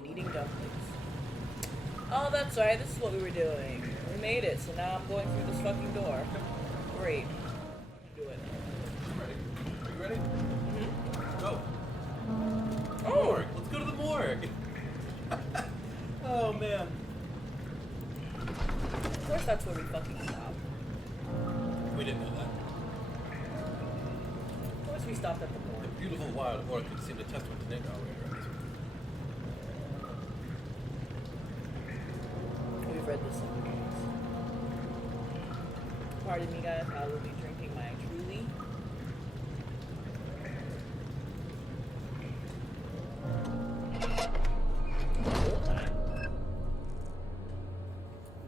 and eating dumplings. Oh, that's right. This is what we were doing. We made it, so now I'm going through this fucking door. Great. Do it. I'm ready. Are you ready? Mm-hmm. Go. Oh! Morgue. Let's go to the morgue. Oh, man. Of course that's where we fucking stop. We didn't know that. Of course we stopped at the The morgue. beautiful wild orchid seemed a testament to nature already. We've read this in the games. Pardon me, guys. I will be drinking my truly.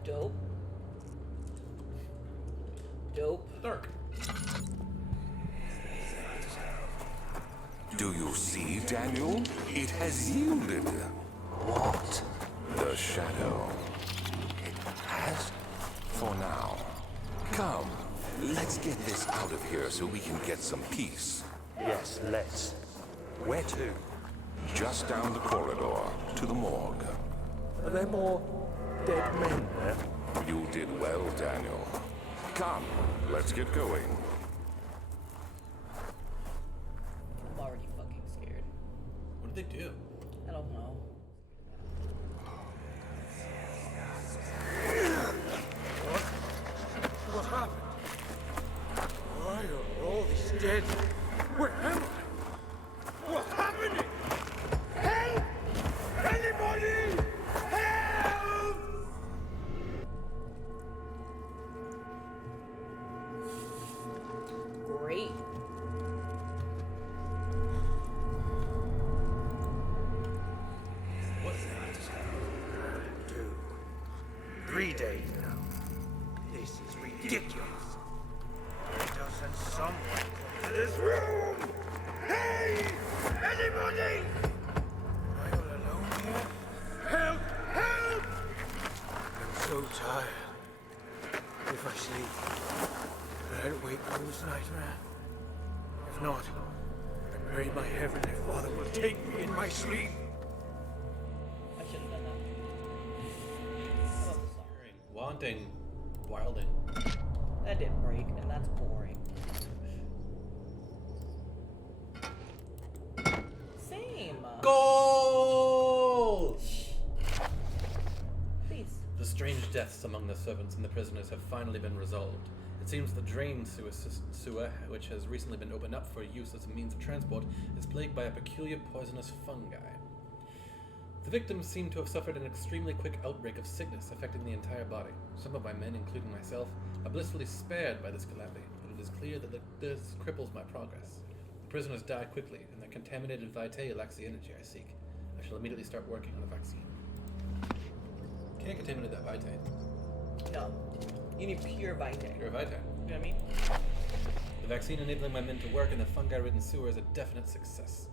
Dope. Dope. Dark. Do you see, Daniel? It has yielded. What? The shadow. It has? For now. Come, let's get this out of here so we can get some peace. Yes, let's. Where to? Just down the corridor to the morgue. Are there more dead men there? You did well, Daniel. Come, let's get going. I'm already fucking scared. What did they do? I don't know. What happened? Why are all these dead? Where am I? What's happening? Help! Anybody! Help! Great. What? 3 days now. This is ridiculous. Doesn't someone come to this room? Hey! Anybody! Am I all alone here? Help! Help! I'm so tired. If I sleep, will I wake from this nightmare? If not, I pray my heavenly Father will take me in my sleep. I should have done that. I love this song. Wanting. Wilding. That didn't break, and that's boring. Same. Goal! Please. The strange deaths among the servants and the prisoners have finally been resolved. It seems the drain sewer, which has recently been opened up for use as a means of transport, is plagued by a peculiar poisonous fungi. The victims seem to have suffered an extremely quick outbreak of sickness affecting the entire body. Some of my men, including myself, are blissfully spared by this calamity, but it is clear that this cripples my progress. The prisoners die quickly, and their contaminated vitae lacks the energy I seek. I shall immediately start working on a vaccine. Can't contaminate that vitae. No. You need pure vitae. Pure vitae. You know what I mean? The vaccine enabling my men to work in the fungi-ridden sewer is a definite success.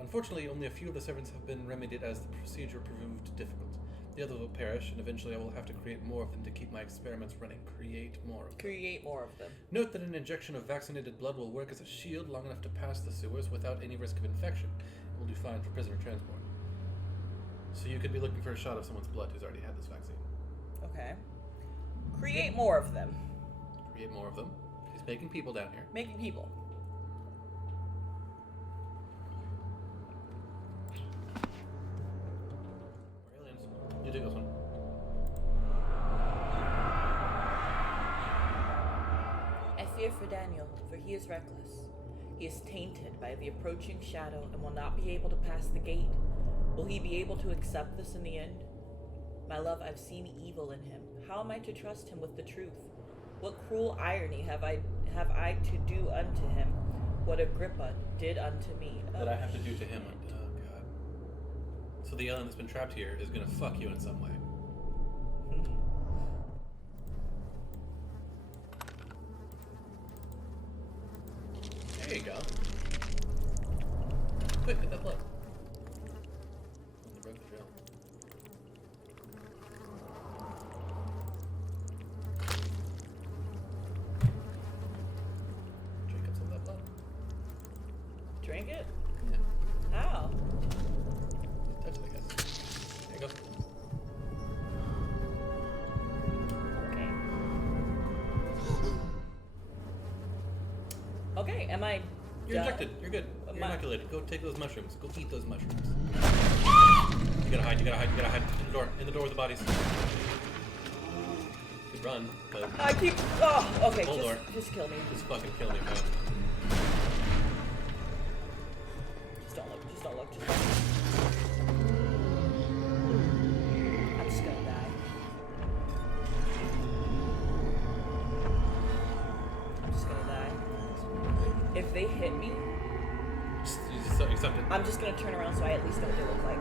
Unfortunately, only a few of the servants have been remedied as the procedure proved difficult. The others will perish, and eventually I will have to create more of them to keep my experiments running. Create more of them. Create more of them. Note that an injection of vaccinated blood will work as a shield long enough to pass the sewers without any risk of infection. It will do fine for prisoner transport. So you could be looking for a shot of someone's blood who's already had this vaccine. Okay. Create more of them. Create more of them. He's making people down here. Making people. We're aliens. You do this one. I fear for Daniel, for he is reckless. He is tainted by the approaching shadow and will not be able to pass the gate. Will he be able to accept this in the end? My love, I've seen evil in him. How am I to trust him with the truth? What cruel irony have I to do unto him what Agrippa did unto me? That I have to do to him. Oh, God. So the alien that's been trapped here is going to fuck you in some way. There you go. Quick, get that blood. Broke the drill. Drink up some of that blood. Drink it? Yeah. How? Touch it, I guess. I? You're done? injected. You're good. You're Am I- inoculated. Go take those mushrooms. Go eat those mushrooms. You gotta hide. You gotta hide. You gotta hide. In the door. In the door with the bodies. You could run, but I keep. Oh, okay. Hold on. Just kill me. just fucking kill me, man. Just don't look. Just don't look. Just don't look. I'm just gonna die. I'm just gonna die. If they hit me, You just accept it. I'm just gonna turn around so I at least know what they look like.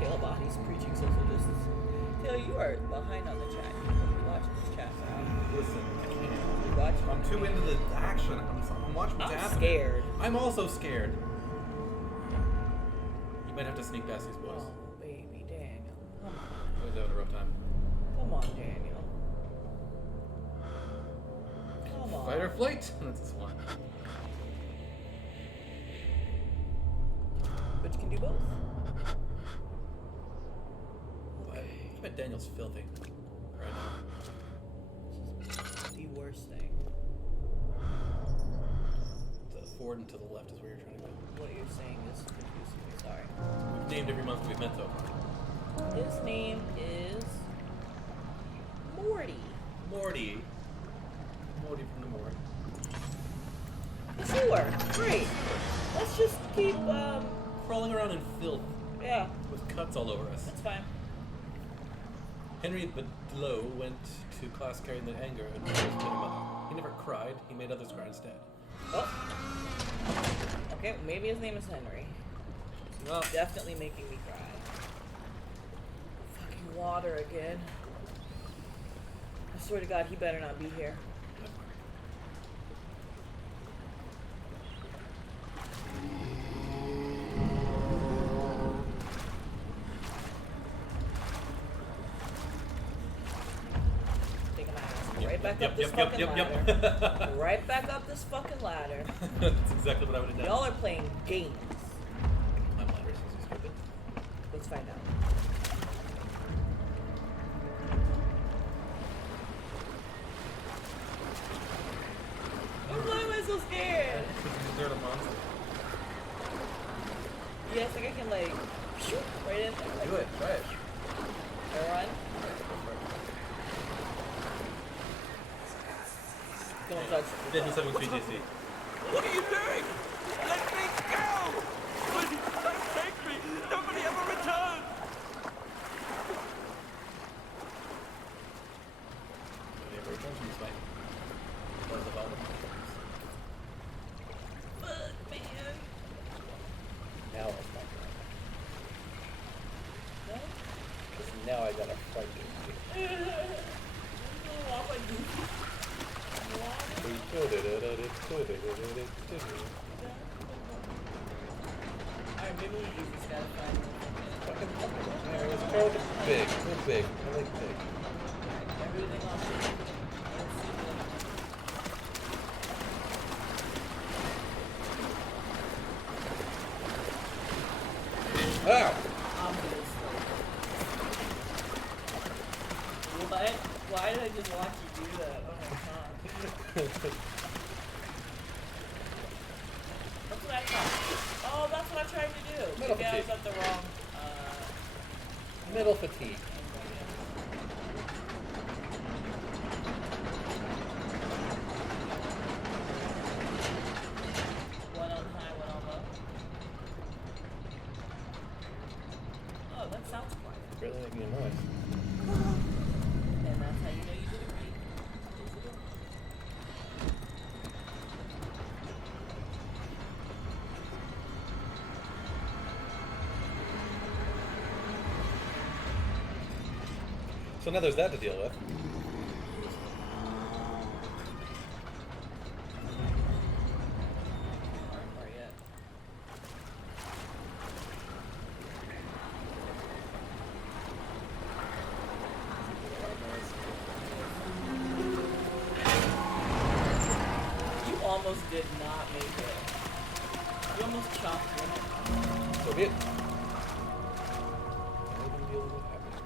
Pale bodies preaching social distance. Taylor, you are behind on the chat. You should be watching this chat now. Listen, I can't. You watching? I'm too into the action. I'm watching what's I'm happening. scared. I'm also scared. You might have to sneak past these boys. Oh, baby, Daniel. Come on. Boys having a rough time. Come on, Daniel. Come on. Fight or flight. That's this one. But you can do both. I bet Daniel's filthy right now. This is the worst thing. The forward and to the left is where you're trying to go. What you're saying is confusing me. Sorry. We've named every monster we've met so far. His name is Morty. Morty. Morty from the Morty. The sewer. Great. Let's just keep, Crawling around in filth yeah, with cuts all over us. that's fine. Henry Bedlow went to class carrying the anger of his bitter mother. He never cried, he made others cry instead. Oh. Okay, maybe his name is Henry. Well, Definitely making me cry. Fucking water again. I swear to God, he better not be here. Taking my ass right back up this fucking ladder. Right back up this fucking ladder. That's exactly what I would have done. Y'all are playing games. My bladder is so stupid. Let's find out. Why am I so scared? They're a monster. Yes, like I can like shoot right in there. Like, Do it, try it. I run. Don't touch me. Business 7 speed DC. What are you doing? Let me go! Please, don't take me! Nobody ever returns! Fuck, man. Now it's my turn. No? 'Cause now I gotta fight you. Alright, maybe we use this guy to find Fucking big. Real big. I like big. everything on the Ow! obviously. What? Why did I just watch you do that? Oh my god. That's what I thought. Oh, that's what I tried to do. Metal Maybe I was fatigue. at the wrong, Middle fatigue. angle, yeah. One on high, one on low. Oh, that sounds quiet. Really making a noise. And that's how you know you did it right. Close the door. So now there's that to deal with. Aren't far yet. almost did not make it. You almost chopped your head. So be it. Can't even deal with what happened.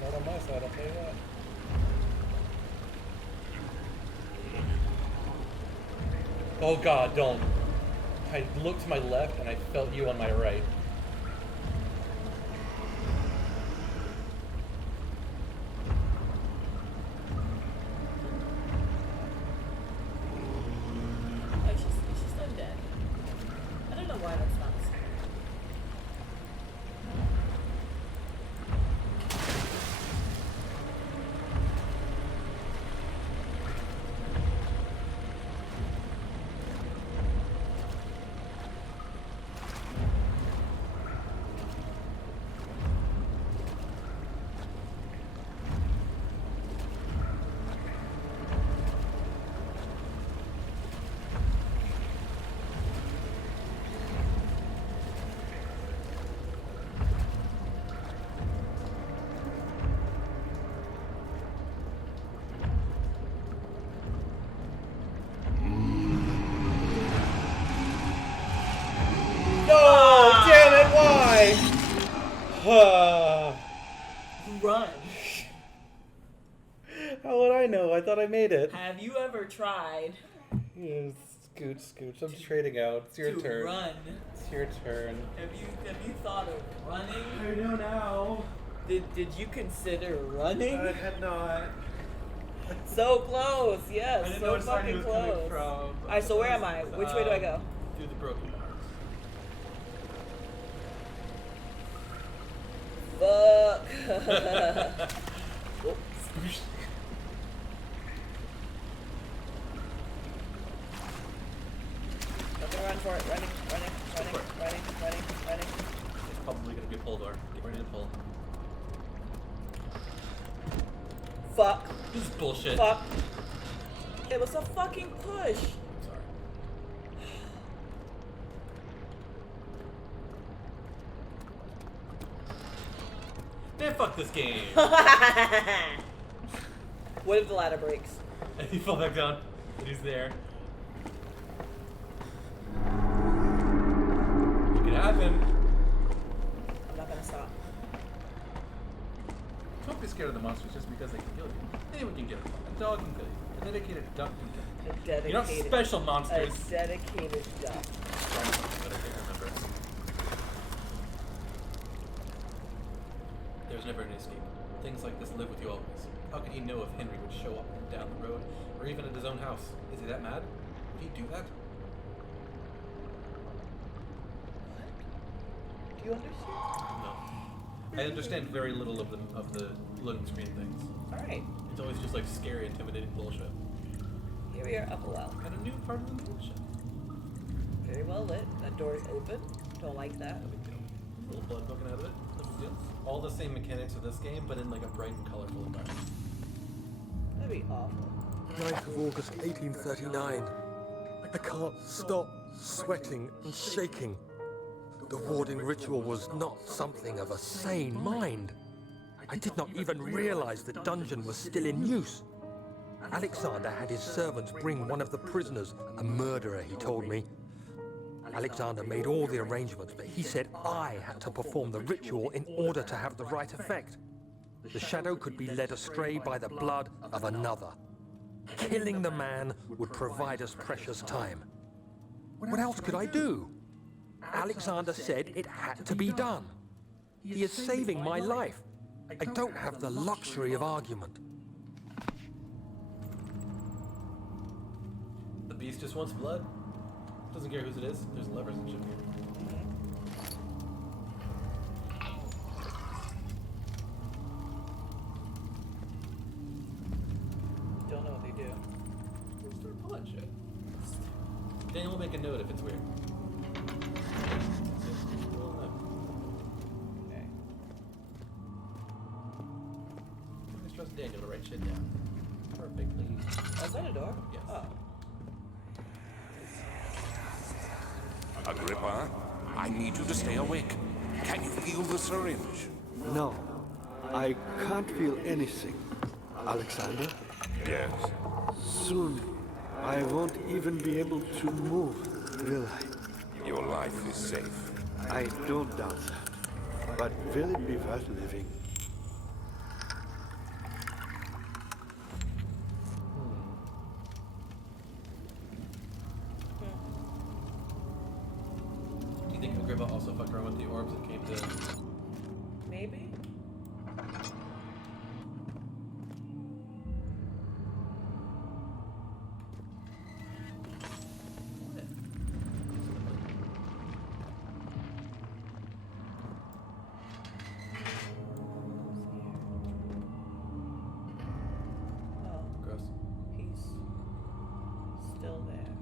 Not on my side, I'll tell you that. Oh god, don't. I looked to my left and I felt you on my right. Oh, she's still dead. I don't know why that's not the same. No! Damn it, why? Run. How would I know? I thought I made it. Have you ever tried Yeah, scooch. I'm trading out. It's your to turn. run? It's your turn. Have you thought of running? I know now. Did you consider running? I had not. So close, I yes, didn't know so which side he fucking was coming close. from. Alright, so where am I? Which way do I go? Through the broken hearts. Fuck. Oops. I'm gonna run for it. Running. It's probably gonna be a pull door. Get ready to pull. Fuck. This is bullshit. Fuck. It was a fucking push. Sorry. Man, fuck this game. What if the ladder breaks? And he fell back down. And he's there. It could happen. I'm not gonna stop. Don't be scared of the monsters just because they can kill you. Anyone can kill you. A dog can kill you. A dedicated duck can kill you. A dedicated. You're not special A monsters. dedicated duck. But I can't remember. There's never an escape. Things like this live with you always. How could he know if Henry would show up down the road, or even at his own house? Is he that mad? Would he do that? Do you understand? No. I understand very little of the loading screen things. Alright. It's always just like scary, intimidating bullshit. Here we are up a well. And a new part of the bullshit. Very well lit. That door is open. Don't like that. No big deal. A little blood poking out of it. No big deal. All the same mechanics of this game, but in like a bright and colorful environment. That'd be awful. 9th of August 1839. I can't stop sweating and shaking. The warding ritual was not something of a sane mind. I did not even realize the dungeon was still in use. Alexander had his servants bring one of the prisoners, a murderer, he told me. Alexander made all the arrangements, but he said I had to perform the ritual in order to have the right effect. The shadow could be led astray by the blood of another. Killing the man would provide us precious time. What else could I do? Alexander said it had to be done. He is saving my life. I don't have the luxury of argument. The beast just wants blood. Doesn't care whose it is. There's levers and shit here. Don't know what they do. Let's start pulling shit. Daniel will make a note if it's weird. Okay. Always trust Daniel to write shit down. Perfectly. Oh, is that a door? Yes. Oh. Agrippa, I need you to stay awake. Can you feel the syringe? No, I can't feel anything. Alexander, Yes. soon I won't even be able to move, will I? Your life is safe. I don't doubt that. But will it be worth living? Do you think Agrippa also fucked around with the orbs and came to... Maybe? Oh, Gross. he's still there.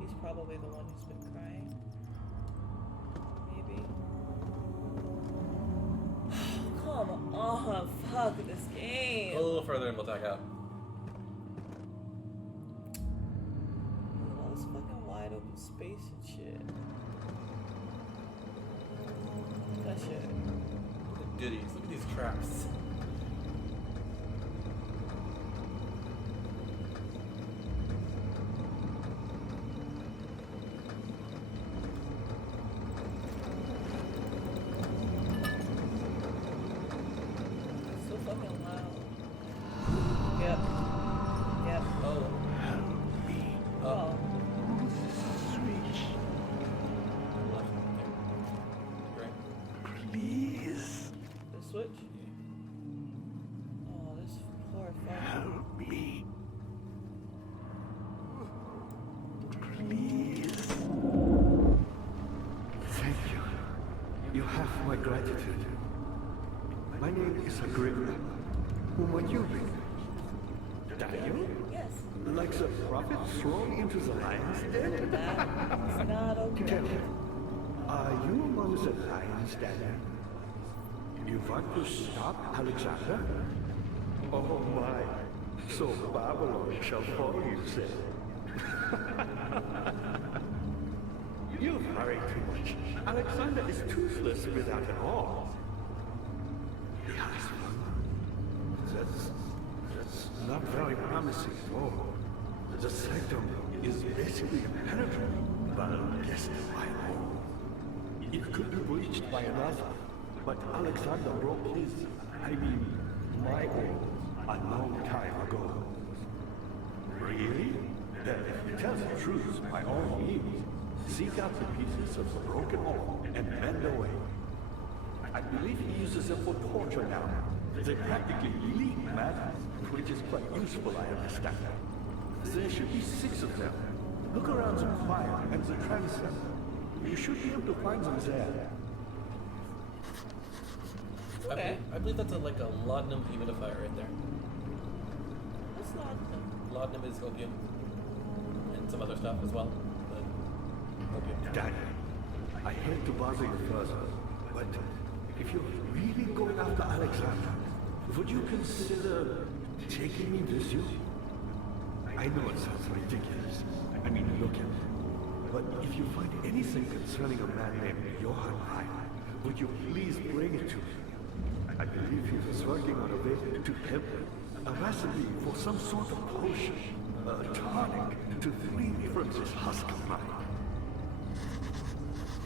He's probably the one who's been crying. Maybe. Come on, fuck this game. A little further and we'll tag out. All this fucking wide open space and shit. That shit. Look at the goodies. Look at these traps. It's so fucking loud. Yep. Yep. Oh. Oh. Left. There. Right. Please The switch? Oh, this poor fuck. help me. Please. Thank you. You have my gratitude. My name is Agrippa. Whom are you? Daniel? Yes. Like the prophet thrown into the lion's den? That's not okay. Tell me, are you among the lions, Daniel? You want to stop Alexander? Oh my, so Babylon shall fall, you say. You worry too much. Alexander is toothless without an arm. Yes, that's not very promising at all. The sectum is basically impenetrable, but against my own. It could be breached by another, but Alexander broke his, my own, a long time ago. Really? Then if you tell the truth, by all means, seek out the pieces of the broken arm and mend away. I believe he uses them for torture now. They practically leak matter, which is quite useful, I understand. There should be 6 of them. Look around the choir and the transept. You should be able to find them there. Okay. I believe that's like a laudanum humidifier right there. What's laudanum? Laudanum is opium. And some other stuff as well. But opium. Daniel, I hate to bother you further, but if you're really going after Alexander, would you consider taking me with you? I know it sounds ridiculous. I mean, look at it. But if you find anything concerning a man named Johann Reich, would you please bring it to me? I believe he was working on a way to help a recipe for some sort of potion, a tonic, to free me from this husk of mine.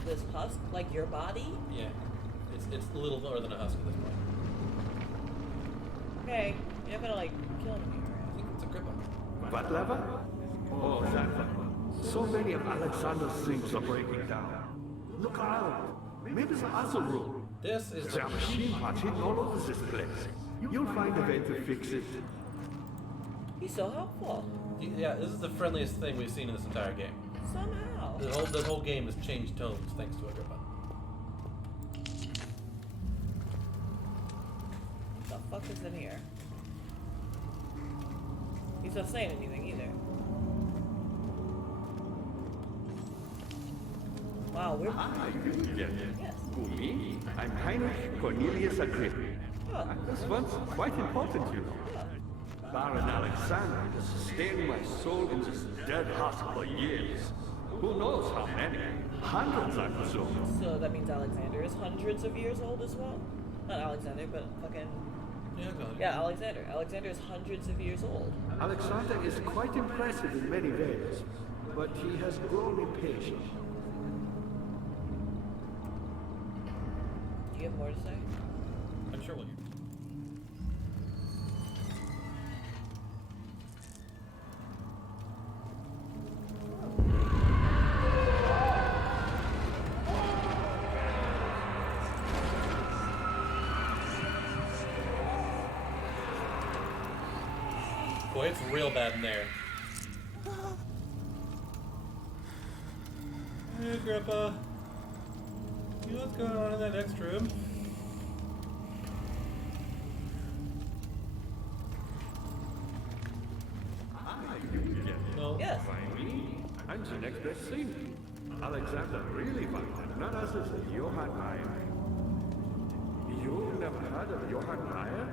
This husk? Like your body? Yeah. It's a little lower than a husk at this point. Okay. You're not gonna like kill me, I think it's Agrippa. What lever? Oh, that one. So many of Alexander's things are breaking down. Look around. Maybe the other room. This is There are machine parts hidden all over this place. You'll find a way to fix it. He's so helpful. Yeah, this is the friendliest thing we've seen in this entire game. Somehow. The whole game has changed tones thanks to Agrippa. What the fuck is in here? He's not saying anything either. Wow, we're Hi, you again. yes. Who, me? I'm Heinrich Cornelius Agrippa. This one's quite important, you know. Baron Alexander has sustained my soul in this dead husk for years. Who knows how many? Hundreds, I presume. So that means Alexander is hundreds of years old as well? Not Alexander, but fucking... Yeah, Alexander. Alexander is hundreds of years old. Alexander is quite impressive in many ways, but he has grown impatient. Do you have more to say? I'm sure we'll get. Boy, it's real bad in there. Hey, Agrippa. You know what's going on in that next room? No. Yes. By me, I'm the next best thing. Alexander really fine. None other than Johann Meyer. You never heard of Johann Meyer?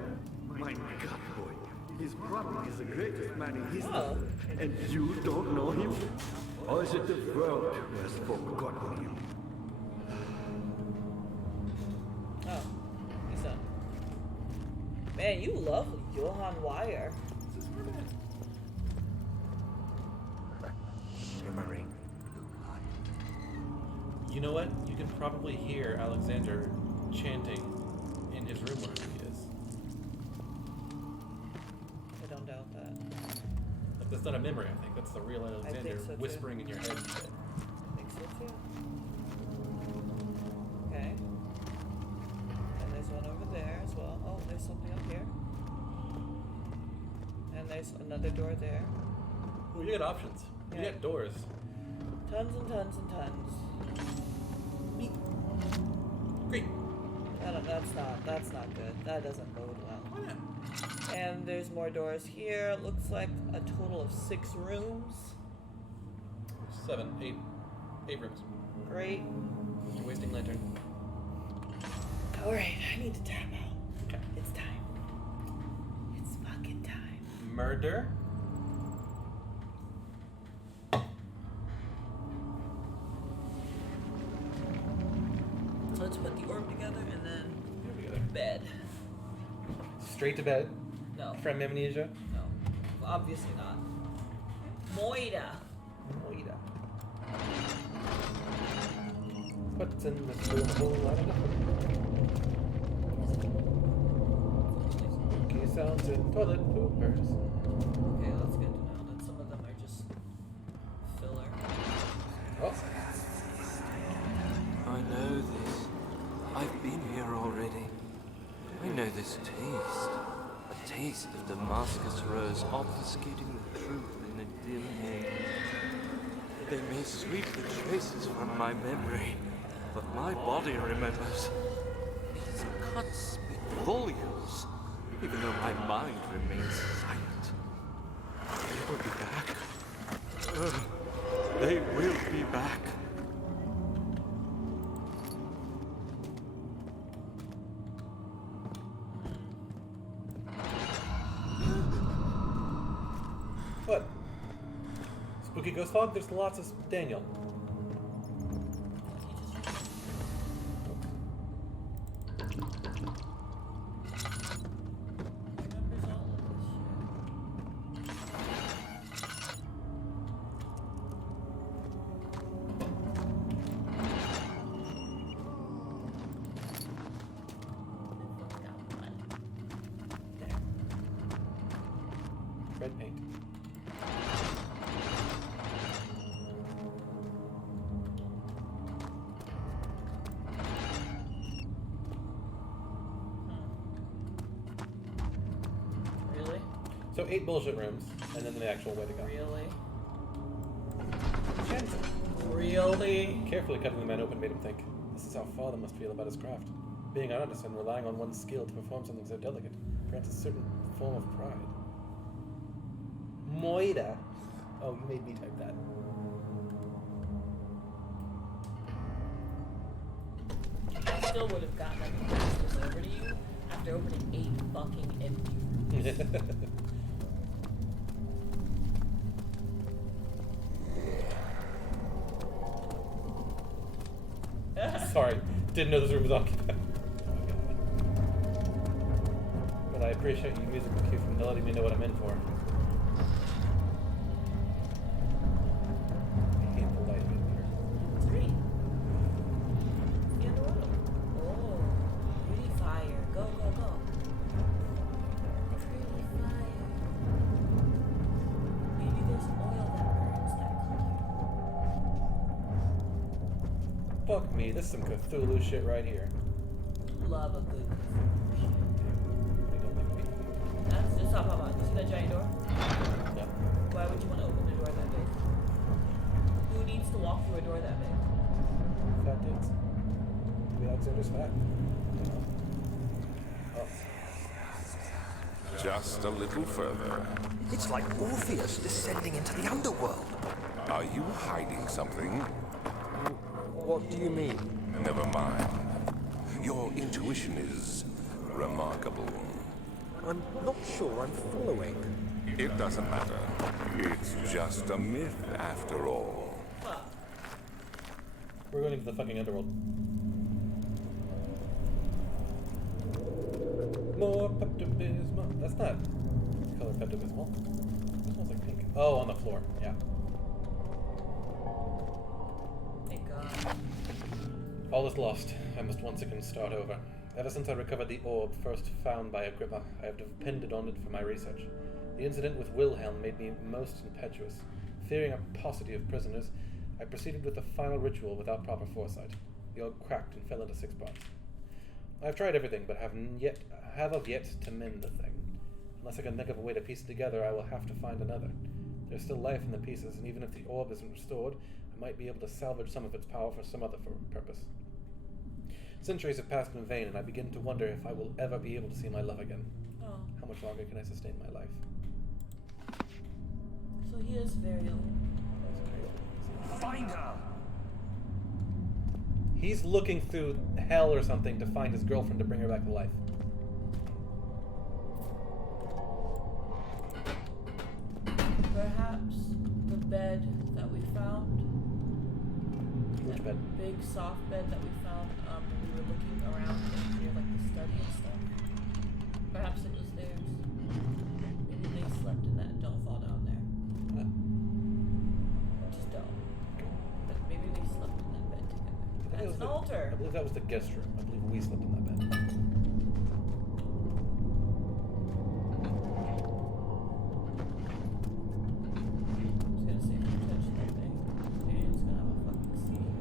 My God, boy. He's probably the greatest man in history. Oh. And you don't know him? Or is it the world who has forgotten him? Oh. He's done. Man, you love Johann Weyer. Shimmering. You know what? You can probably hear Alexander chanting in his room where he is. I don't doubt that. Like, that's not a memory, I think. That's the real Alexander so, too. whispering in your head. I think so too. Okay. And there's one over there as well. Oh, there's something up here. And there's another door there. Well, you got options. You Yeah. got doors. Tons and tons and tons. Meat. Great. That's not good. That doesn't bode well. Why not? And there's more doors here. Looks like a total of 6 rooms. 7, 8. 8 rooms. Great. You're wasting lantern. Alright, I need to tap out. Okay. It's time. It's fucking time. Murder. Let's put the orb together and then Here we go. bed. Straight to bed. No. From Amnesia. No. Obviously not. Moida. Moida. What's in this room? A whole lot of spooky sounds and toilet poopers. Okay, that's good to know that some of them are just filler. Oh. I know this. I've been here already. I know this taste. A taste of Damascus rose obfuscating the truth in a dim haze. They may sweep the traces from my memory, but my body remembers. These cuts speak volumes, even though my mind remains silent. They will be back. They will be back. What? Spooky ghost fog? There's lots of Daniel. Red paint. Really? So 8 bullshit rooms, and then the actual way to go. Really? Chance. Really? Carefully cutting the man open made him think. This is how father must feel about his craft. Being an artist and relying on one's skill to perform something so delicate grants a certain form of pride. Moida. Oh, you made me type that. I still would have gotten this over to you After opening 8 fucking empty rooms. Sorry, didn't know this room was occupied. Oh god. But I appreciate you musical cue for letting me know what I'm in for. I hate the light in here. It's green. It's the underwater. Oh, pretty fire. Go, go, go. Pretty fire. Maybe there's oil that burns that color. Fuck me, this is some Cthulhu shit right here. Love a good shit. I don't like me. That's just how about. You see that giant door? No. Why would you want to open a door that big? Who needs to walk through a door that big? Fat dudes. Maybe Alexander's fat. Oh. Just a little further. It's like Orpheus descending into the underworld. Are you hiding something? What do you mean? Never mind. Your intuition is remarkable. I'm not sure I'm following. It doesn't matter. It's just a myth after all. Fuck. We're going into the fucking underworld. More Pepto-Bismol. That's not the color Pepto-Bismol. It smells like pink. Oh, on the floor. Yeah. Thank God. All is lost. I must once again start over. Ever since I recovered the orb first found by Agrippa, I have depended on it for my research. The incident with Wilhelm made me most impetuous. Fearing a paucity of prisoners, I proceeded with the final ritual without proper foresight. The orb cracked and fell into 6 parts. I have tried everything, but have of yet to mend the thing. Unless I can think of a way to piece it together, I will have to find another. There's still life in the pieces, and even if the orb isn't restored, I might be able to salvage some of its power for some other purpose. Centuries have passed in vain, and I begin to wonder if I will ever be able to see my love again. Oh. How much longer can I sustain my life? So he is very old. Find her! He's looking through hell or something to find his girlfriend to bring her back to life. Perhaps the bed that we found. Which that bed? Big soft bed that we found when we were looking around near like the study and stuff. Perhaps it was theirs. Maybe they slept in that. Don't fall down there. Just don't. But maybe they slept in that bed together. That's an altar. I believe that was the guest room. I believe we slept in that bed. I was gonna say, if you touch that thing, it's gonna have a fucking C here.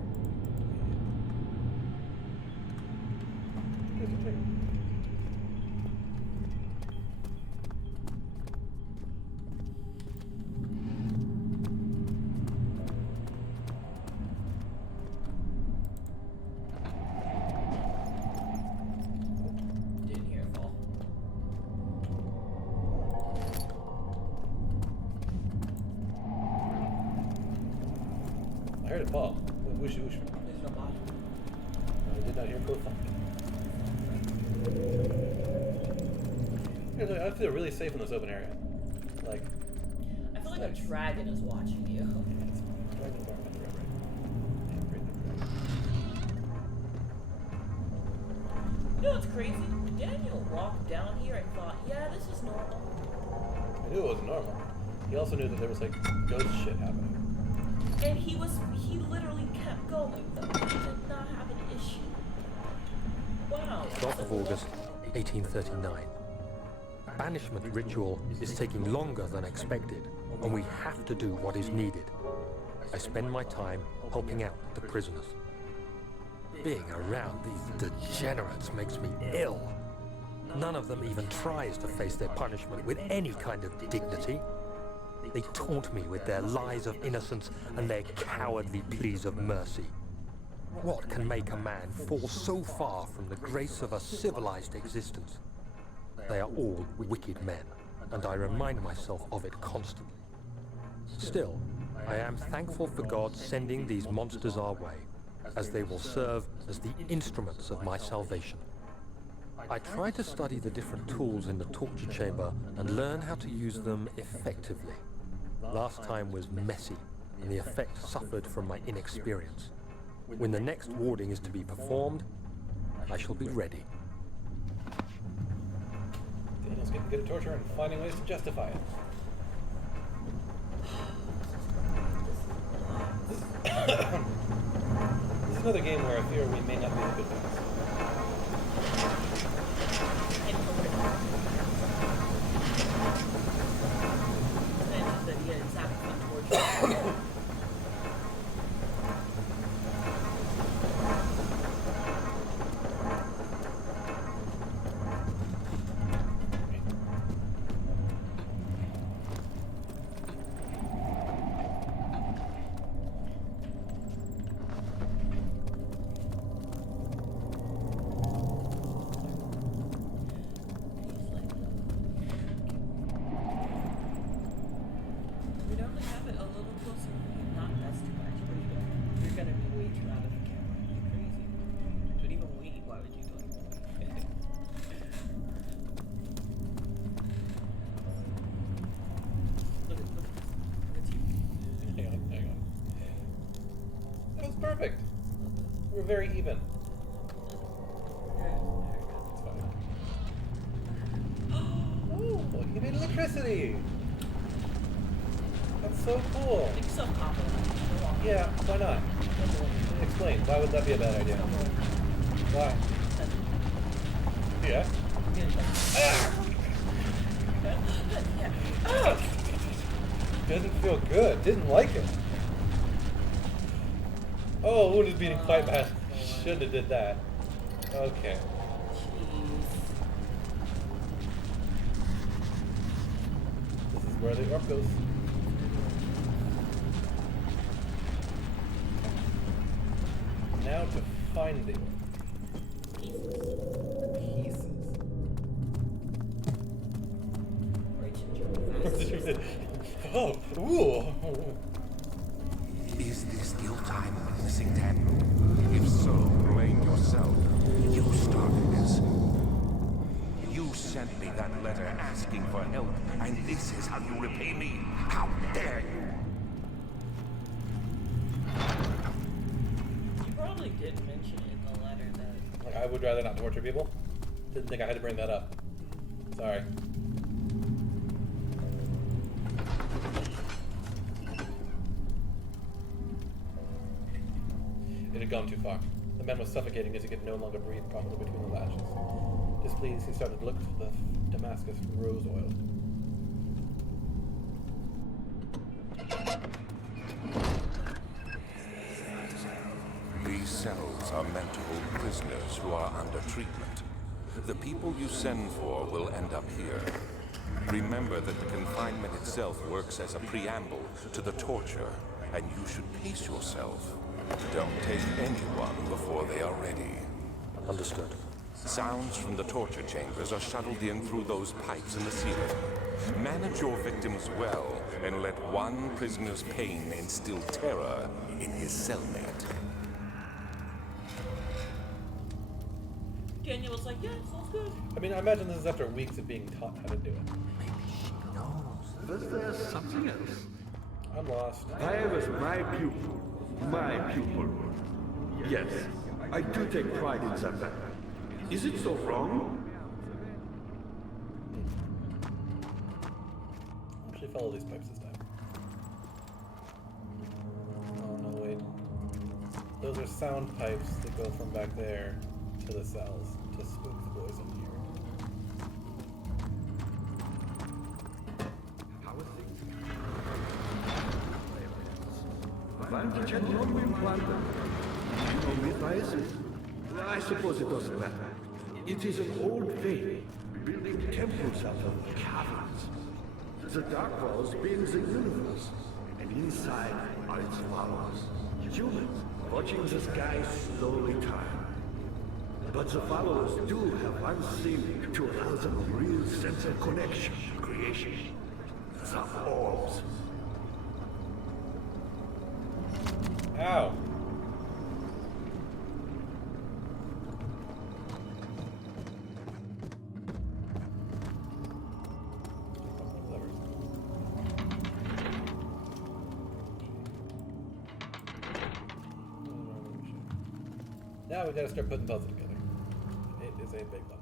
Didn't hear it fall. I heard it fall. Whoosh, whoosh. There's no bottom. I did not hear code fall. I feel really safe in this open area. Like, I feel like nice. a dragon is watching you. Yeah, it's dragon environment, right? Yeah, great, great. You know what's crazy? Daniel walked down here and thought, yeah, this is normal. I knew it wasn't normal. He also knew that there was like ghost shit happening. And he literally kept going though. He did not have an issue. Wow. 12th of August, 1839. Banishment ritual is taking longer than expected, and we have to do what is needed. I spend my time helping out the prisoners. Being around these degenerates makes me ill. None of them even tries to face their punishment with any kind of dignity. They taunt me with their lies of innocence and their cowardly pleas of mercy. What can make a man fall so far from the grace of a civilized existence? They are all wicked men, and I remind myself of it constantly. Still, I am thankful for God sending these monsters our way, as they will serve as the instruments of my salvation. I try to study the different tools in the torture chamber and learn how to use them effectively. Last time was messy, and the effect suffered from my inexperience. When the next warding is to be performed, I shall be ready. Daniel's getting good at torture and finding ways to justify it. This is another game where I fear we may not be the good guys. Perfect. We're very even. It's fine. Oh, you made electricity. That's so cool. Yeah, why not? Explain. Why would that be a bad idea? Why? Yeah. Ah! Didn't feel good. Didn't like it. Oh, wound is beating quite bad. Shouldn't have did that. Okay. This is where the orc goes. Now to find the orc. Pieces. Oh, ooh. Is this ill-timed witnessing, Daniel? If so, blame yourself. You started this. You sent me that letter asking for help, and this is how you repay me? How dare you? You probably did mention in the letter that... Like, I would rather not torture people. Didn't think I had to bring that up. Sorry. It had gone too far. The man was suffocating as he could no longer breathe properly between the lashes. Displeased, he started to look for the Damascus rose oil. These cells are meant to hold prisoners who are under treatment. The people you send for will end up here. Remember that the confinement itself works as a preamble to the torture, and you should pace yourself. Don't take anyone before they are ready. Understood. Sounds from the torture chambers are shuttled in through those pipes in the ceiling. Manage your victims well, and let one prisoner's pain instill terror in his cellmate. Daniel was like, yeah, sounds good. I mean, I imagine this is after weeks of being taught how to do it. Was there something else? I'm lost. I was my pupil. My pupil. Yes, I do take pride in that. Is it so wrong? I'll actually follow these pipes this time. Oh, no, wait. Those are sound pipes that go from back there to the cells to spook the boys in here. I suppose it doesn't matter. It is an old faith, building temples out of caverns. The dark walls being the universe, and inside are its followers, humans, watching the sky slowly turn. But the followers do have one thing to allow them a real sense of connection, creation. The orbs. Ow! Now we gotta start putting puzzles together. It is a big one.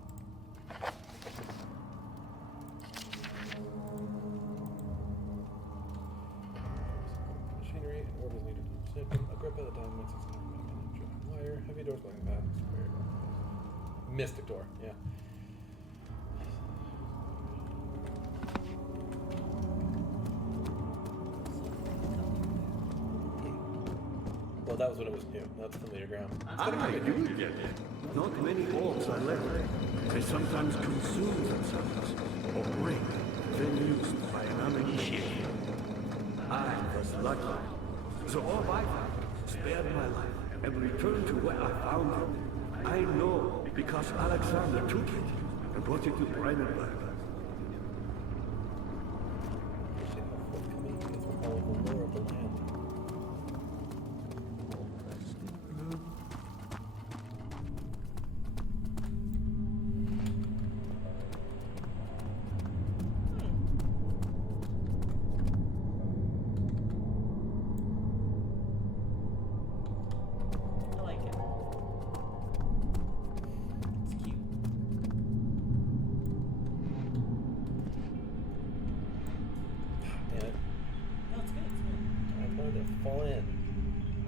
Machinery and orders needed. Agrippa, the diamond wire, heavy doors blocking paths. Very well. Mystic door, yeah. Well, that was when it was new. Now it's familiar ground. You get it. Not many orbs are left. They sometimes consume themselves or break, then used by an uninitiated. I was lucky. The orb I found spared my life and returned to where I found it. I know because Alexander took it and brought it to Brandenburg. Appreciate how forthcoming he is with all of the lore of the land. I like it. It's cute. Damn it. No, it's good. It's good. I wanted to fall in.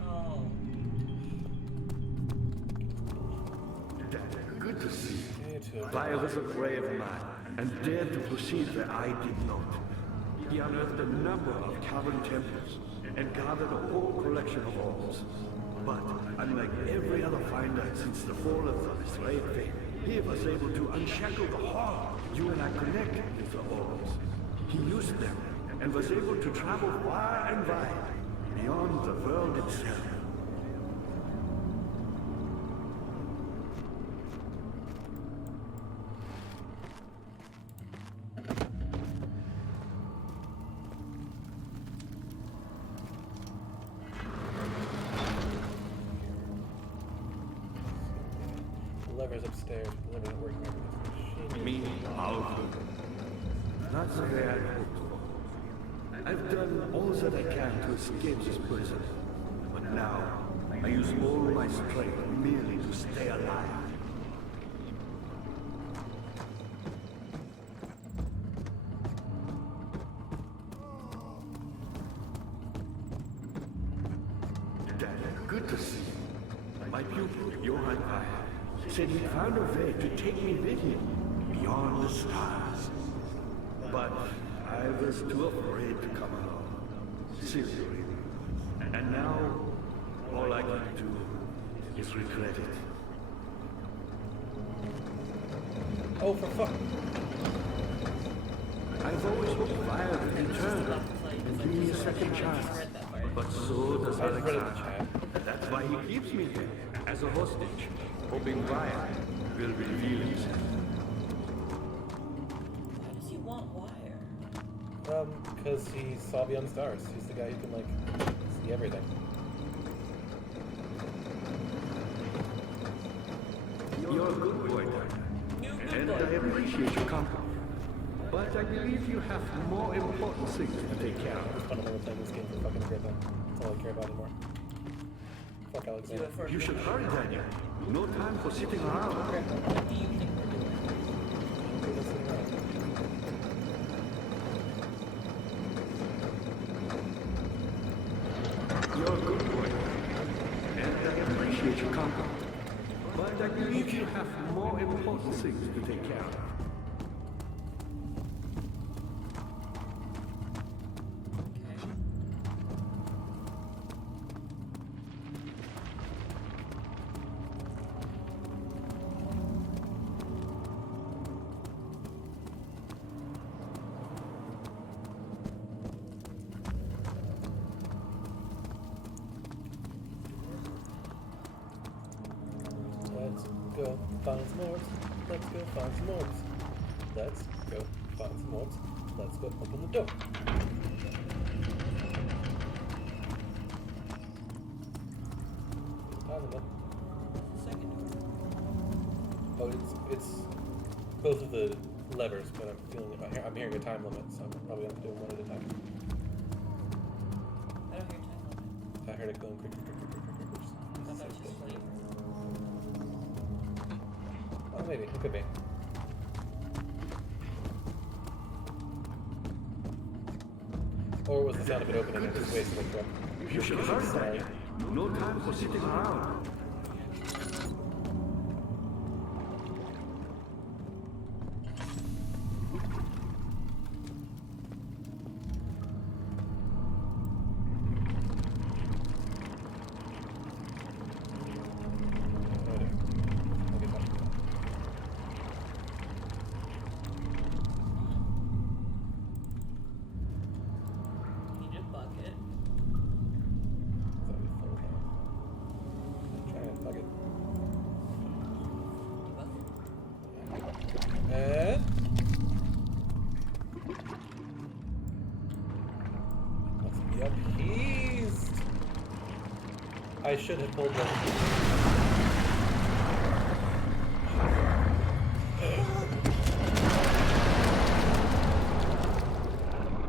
Oh. Dad, good to see you. Yeah, you too. I was a brave man and dared to proceed where I did not. He unearthed a number of cavern temples and gathered a whole collection of orbs. But unlike every other finder since the fall of the slave faith, he was able to unshackle the heart you and I connected with the orbs. He used them and was able to travel far and wide, beyond the world itself. The lever's upstairs. The lever's not working right with this machine. Me, powerful. Not the way I hoped for. I've done all that I can to escape this prison. But now, I use all my strength merely to stay alive. Dad, good to see you. My pupil, Johann Weyer, said he found a way to take me with him beyond the stars. But I was too afraid to come alone. Seriously. And now, all I can do is regret it. Oh, for fuck. I've always hoped Fire would return and give me a second chance. But so does I just read it in the Alexander. chat. That's why he keeps me here, as a hostage, hoping Fire will reveal himself. Why does he want wire? Because he saw beyond the stars. He's the guy who can, like, see everything. You're a good boy, Dad. And I appreciate your company. But I believe you have more important things to take care of. It's fundamentally playing this game for fucking Agrippa. That's all I care about anymore. Fuck Do Alexander. it for You should hurry, Daniel. No time for sitting around. What do you think we're doing? You're a good boy. And I appreciate your company. But I believe you have more important things to take care of. Let's go find some orbs. Let's go find some orbs. Let's go find some orbs. Let's go open the door. Time limit. Second door. Oh, it's both of the levers, but I'm feeling I'm hearing a time limit, so I'm probably gonna have to do them one at a time. I don't hear time limit. I heard it going quick. I thought it was just flavor. maybe. It could be. Or it was the sound of it opening and just wasting a trip. You should hurry then. No time for sitting around. Need a bucket. Bucket. Bucket. And let's be appeased. I should have pulled that.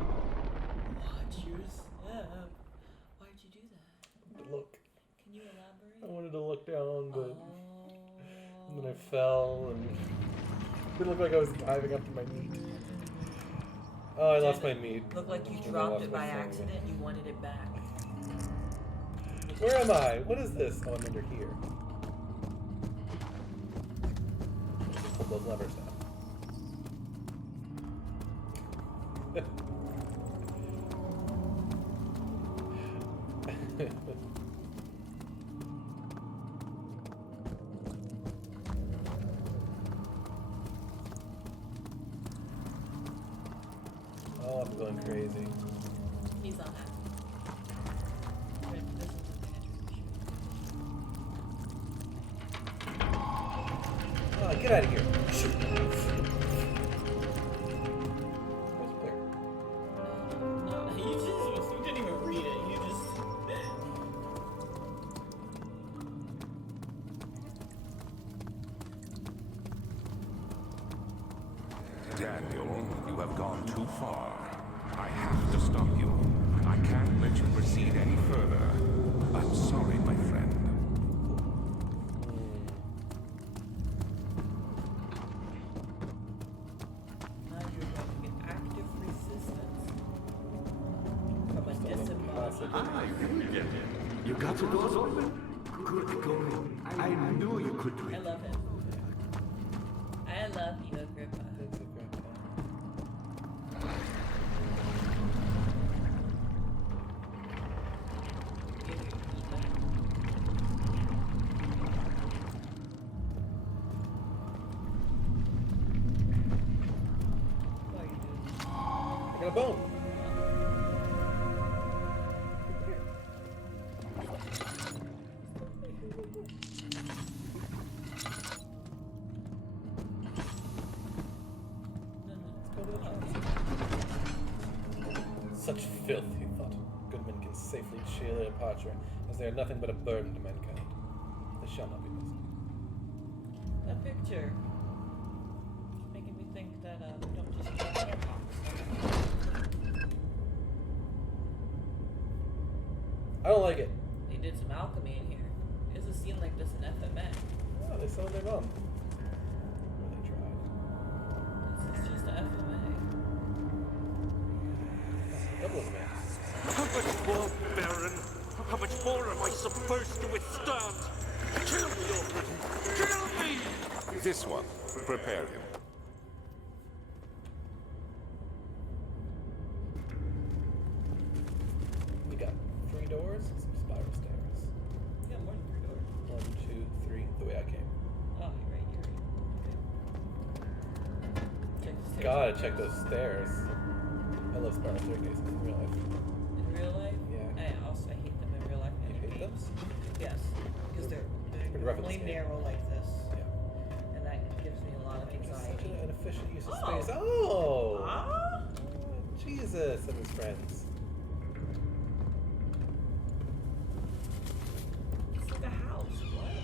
Watch your step. Why'd you do that? Look, Can you elaborate? I wanted to look down, but Oh. and then I fell, and it looked like I was diving up to my meat. Oh, I lost my meat. Looked like you And I dropped lost it my by phone. accident. You wanted it back. Where am I? What is this? Oh, I'm under here. Pull those levers down. Oh, I'm going crazy. He's on that. Wait, this is the pantry. Oh, get out of here. Shoot. Where's the player? No, you didn't even read it. You just. Daniel, you have gone too far. I have to stop you. I can't let you proceed any further. I'm sorry, my friend. Now you're going to get active resistance from a disembodied. Ah, you get it. You got the doors open? Good going. I knew you could do I it. love him. I love you, Agrippa. Thanks, Agrippa. Give your key back. What are you doing? I got a bone. Such filth, he thought. Good men can safely cheer their departure, as they are nothing but a burden to mankind. They shall not be missed. That picture is making me think that we don't just get box. I don't like it. They did some alchemy in here. It doesn't seem like this in FMA. Oh, they sold their mom. Well, they tried. This is just FMA. Double of them. How much more, Baron? How much more am I supposed to withstand? Kill me already! Kill me! This one. Prepare him. We got 3 doors and some spiral stairs. You got more than 3 doors. 1, 2, 3, the way I came. Oh, you're right. Okay. Check the stairs. Gotta check those stairs. I love spiral staircases in real life. In real life? Yeah. I hate them in real life. You and in hate them? games. Yes. Because they're Pretty rough in normally this game. narrow like this. Yeah. And that gives me a lot of It's such anxiety. an efficient use of Oh. space. Oh! Ah? Jesus and his friends. It's like a house. What?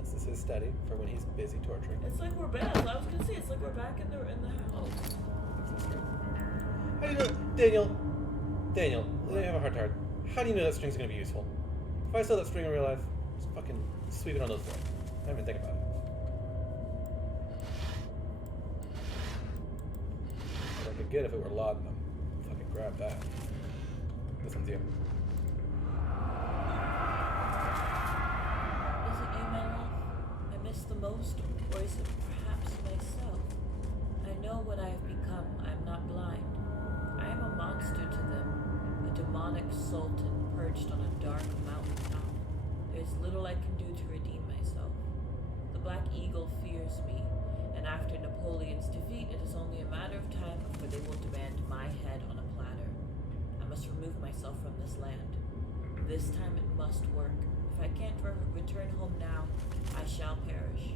This is his study for when he's busy torturing. It's like we're back. I was gonna say it's like we're back in the house. How do you know, Daniel? Daniel, I have a heart. How do you know that string's gonna be useful? If I saw that string in real life, just fucking sweep it on those floors. I don't even think about it. could get if it were laudanum. Fucking grab that. This one's you. Is it you, Manuel? I miss the most, or is it perhaps myself? I know what I have become. I am not blind. I am a monster to them, a demonic sultan perched on a dark mountain top. There is little I can do to redeem myself. The Black Eagle fears me, and after Napoleon's defeat, it is only a matter of time before they will demand my head on a platter. I must remove myself from this land. This time it must work. If I can't return home now, I shall perish.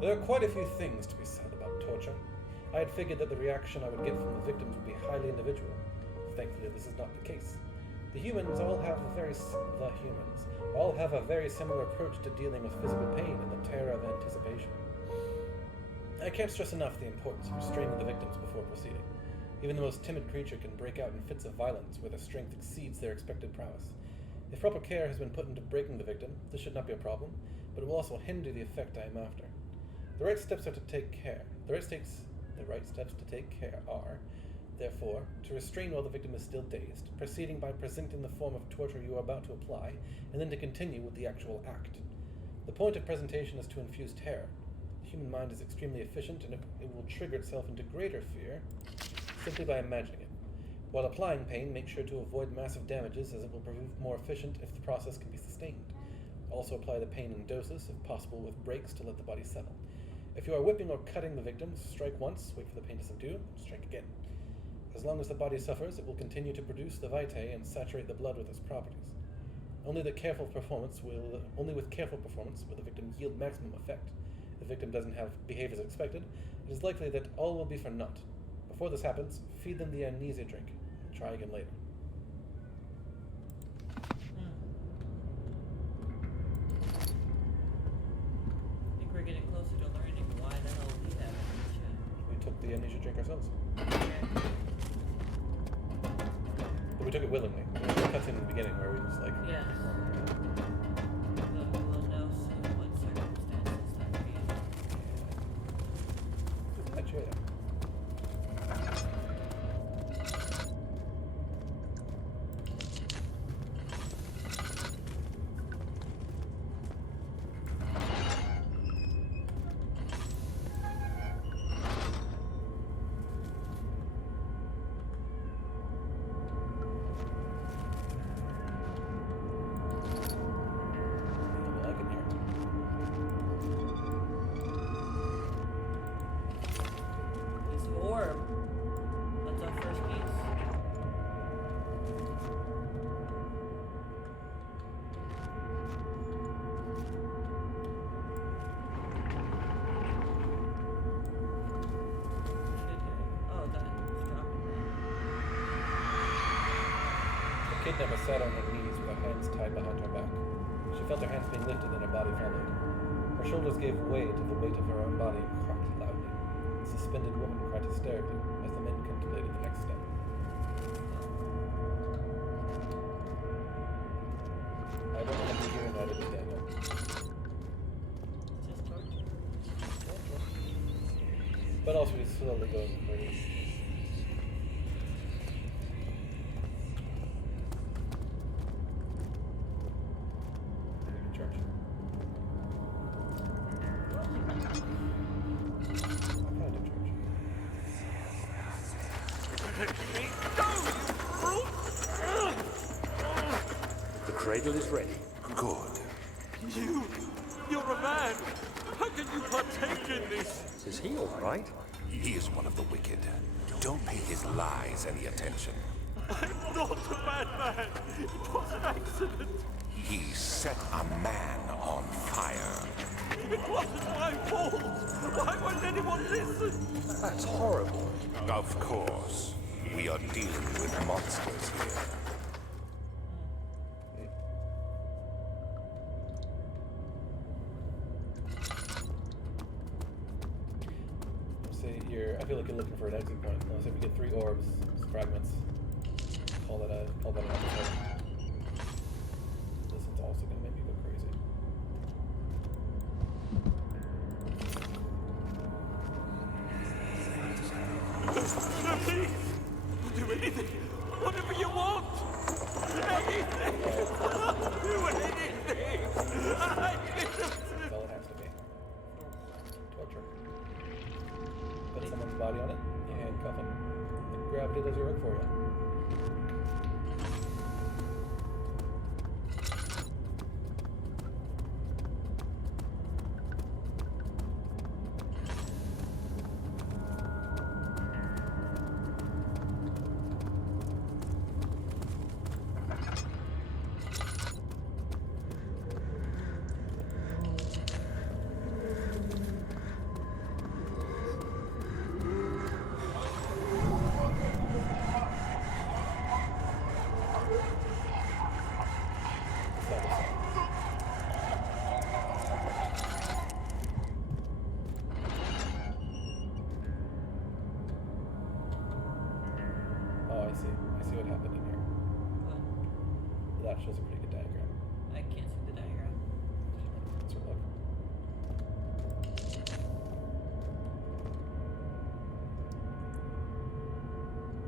There are quite a few things to be said about torture. I had figured that the reaction I would get from the victims would be highly individual. Thankfully, this is not the case. The humans all have a very similar approach to dealing with physical pain and the terror of anticipation. I can't stress enough the importance of restraining the victims before proceeding. Even the most timid creature can break out in fits of violence where their strength exceeds their expected prowess. If proper care has been put into breaking the victim, this should not be a problem, but it will also hinder the effect I am after. The right steps to take care are, therefore, to restrain while the victim is still dazed, proceeding by presenting the form of torture you are about to apply, and then to continue with the actual act. The point of presentation is to infuse terror. The human mind is extremely efficient, and it will trigger itself into greater fear simply by imagining it. While applying pain, make sure to avoid massive damages, as it will prove more efficient if the process can be sustained. Also apply the pain in doses, if possible with breaks to let the body settle. If you are whipping or cutting the victim, strike once, wait for the pain to subdue, strike again. As long as the body suffers, it will continue to produce the vitae and saturate the blood with its properties. Only with careful performance will the victim yield maximum effect. If the victim doesn't behave as expected, it is likely that all will be for naught. Before this happens, feed them the amnesia drink. Try again later. I think we're getting closer to learning why the hell we have amnesia. We took the amnesia drink ourselves. Okay. But we took it willingly. There was a cutscene in the beginning where we just like... Yes. But we will know soon what circumstances that created. Look at that chair there. That's our first piece. Oh, that is dropping. The kidnapper sat on her knees with her hands tied behind her back. She felt her hands being lifted and her body followed. Her shoulders gave way to the weight of her own body and cracked loudly. The suspended woman cried hysterically as the men contemplated the next step. I don't want to be hearing that again, Daniel. It's just torture. But also he's slowly going through. Church. The cradle is ready. Good. You're a man! How can you partake in this? Is he all right? He is one of the wicked. Don't pay his lies any attention. I'm not a bad man! It was an accident! He set a man on fire. It wasn't my fault! Why won't anyone listen? That's horrible. Of course. We are dealing with monsters here. I feel like you're looking for an exit point. Let's say we get 3 orbs, fragments. Call that an episode. That's all it has to be. Torture. Put someone's body on it, you handcuff him, and gravity does your work for you. Oh, I see. I see what happened in here. What? That shows a pretty good diagram. I can't see the diagram. Let's look.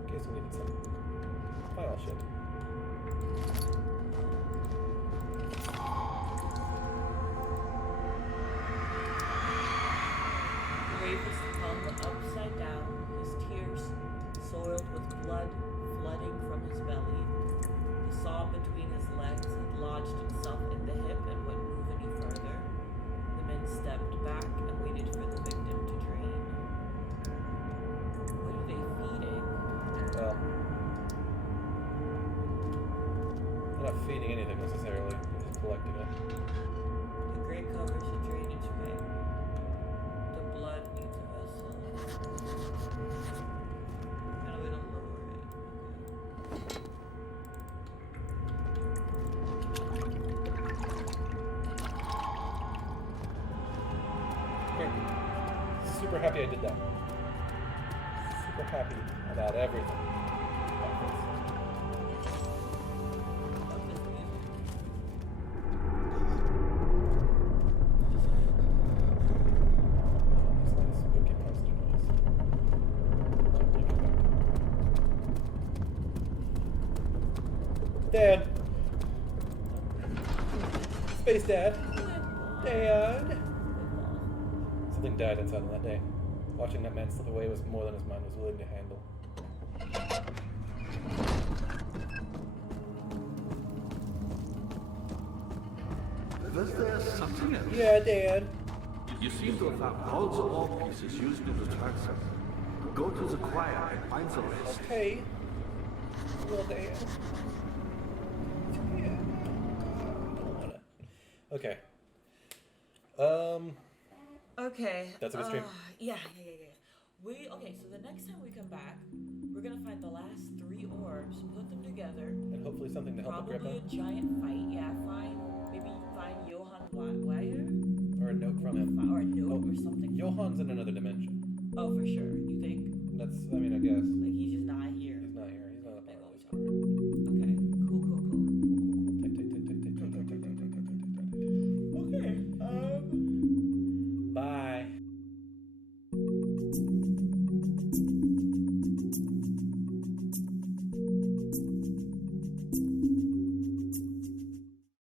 In case we needed some file shit. Grave was hung upside down, his tears soiled with blood flooding from his belly. The saw between his legs had lodged itself in the hip and wouldn't move any further. The men stepped back and waited for the victim to drain. What are they feeding? Well, they're not feeding anything necessarily. They're just collecting it. The grate covers a drainage pipe. The blood needs a vessel. And a way to lower it. Great. Super happy I did that. Super happy about everything. About this. Love this music. That's nice spooky monster noise. Dad! Space Dad! Dad! Something died inside him that day. Watching that man slip away was more than his mind was willing to handle. Was there something else? Yeah, Dad! You seem to have found all the ore pieces used in the transaction. Go to the choir and find the rest. Okay. Well, Dad. Yeah. I don't wanna. Okay. Okay. That's a good stream. Yeah. Okay, so the next time we come back, we're gonna find the last 3 orbs, put them together. And hopefully something to help Probably Agrippa. a giant fight. Yeah, maybe find Johann Wire Or a note from him. or a note or something. Johann's in another dimension. Oh, for sure. You think? That's, I mean, I guess. Like he just